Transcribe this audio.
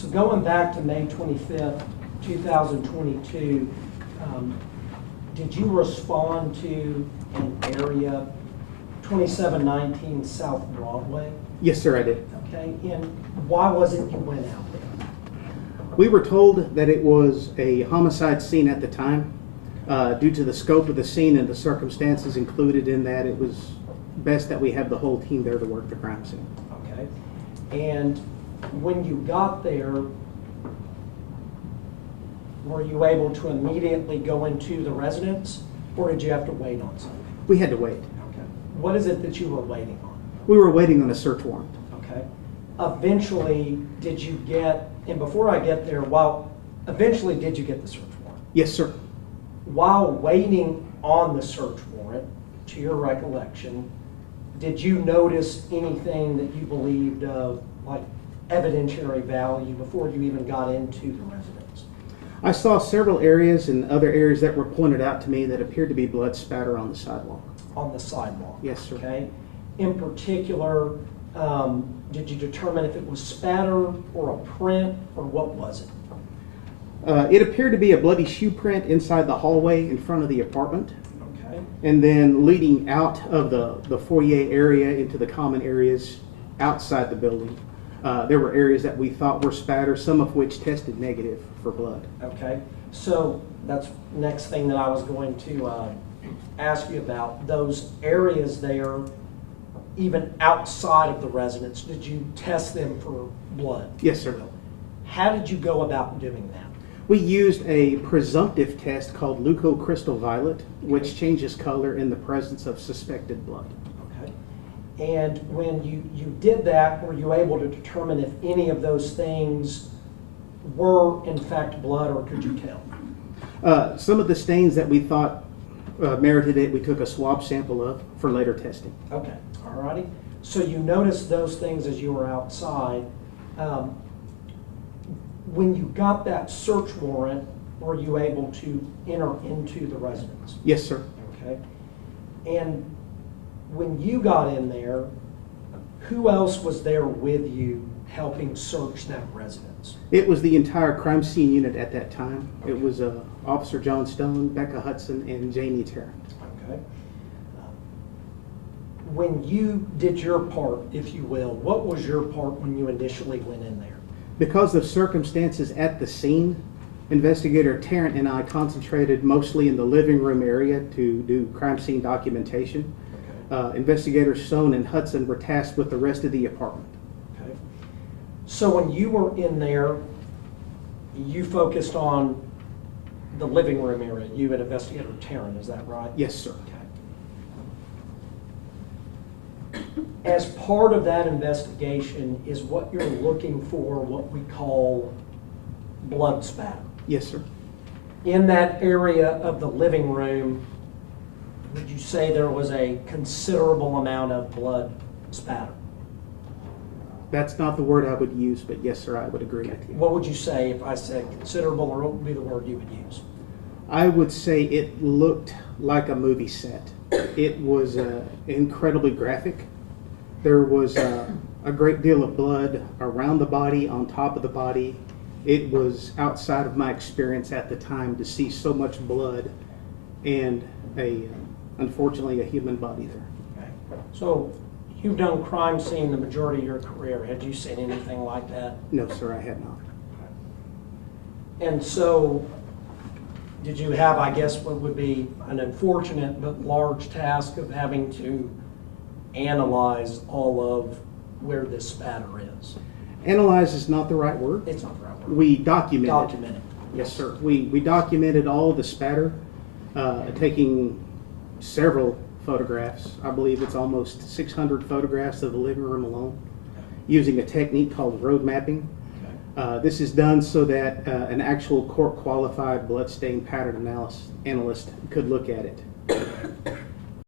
So going back to May 25th, 2022, did you respond to an area 2719 South Broadway? Yes, sir, I did. Okay, and why was it you went out there? We were told that it was a homicide scene at the time. Due to the scope of the scene and the circumstances included in that, it was best that we have the whole team there to work the crime scene. Okay, and when you got there, were you able to immediately go into the residence, or did you have to wait on something? We had to wait. Okay. What is it that you were waiting on? We were waiting on a search warrant. Okay. Eventually, did you get, and before I get there, eventually did you get the search warrant? Yes, sir. While waiting on the search warrant, to your recollection, did you notice anything that you believed of like evidentiary value before you even got into the residence? I saw several areas and other areas that were pointed out to me that appeared to be blood spatter on the sidewalk. On the sidewalk? Yes, sir. Okay. In particular, did you determine if it was spatter or a print, or what was it? It appeared to be a bloody shoe print inside the hallway in front of the apartment. Okay. And then leading out of the foyer area into the common areas outside the building. There were areas that we thought were spatter, some of which tested negative for blood. Okay. So that's the next thing that I was going to ask you about. Those areas there, even outside of the residence, did you test them for blood? Yes, sir. How did you go about doing that? We used a presumptive test called leucocrystal violet, which changes color in the presence of suspected blood. Okay. And when you did that, were you able to determine if any of those things were in fact blood, or could you tell? Some of the stains that we thought merited it, we took a swab sample of for later testing. Okay, all righty. So you noticed those things as you were outside. When you got that search warrant, were you able to enter into the residence? Yes, sir. Okay. And when you got in there, who else was there with you helping search that residence? It was the entire crime scene unit at that time. It was Officer John Stone, Becca Hudson, and Jamie Tarrant. Okay. When you did your part, if you will, what was your part when you initially went in there? Because of circumstances at the scene, Investigator Tarrant and I concentrated mostly in the living room area to do crime scene documentation. Okay. Investigators Stone and Hudson were tasked with the rest of the apartment. Okay. So when you were in there, you focused on the living room area, you and Investigator Tarrant, is that right? Yes, sir. Okay. As part of that investigation is what you're looking for, what we call blood spatter. Yes, sir. In that area of the living room, would you say there was a considerable amount of blood spatter? That's not the word I would use, but yes, sir, I would agree with you. What would you say if I said considerable, or what would be the word you would use? I would say it looked like a movie set. It was incredibly graphic. There was a great deal of blood around the body, on top of the body. It was outside of my experience at the time to see so much blood and unfortunately, a human body there. Okay. So you've done crime scene the majority of your career. Had you seen anything like that? No, sir, I had not. And so did you have, I guess, what would be an unfortunate but large task of having to analyze all of where this spatter is? Analyze is not the right word. It's not the right word. We documented. Documented. Yes, sir. We documented all of the spatter, taking several photographs. I believe it's almost 600 photographs of the living room alone, using a technique called road mapping. This is done so that an actual court-qualified bloodstain pattern analyst could look at it.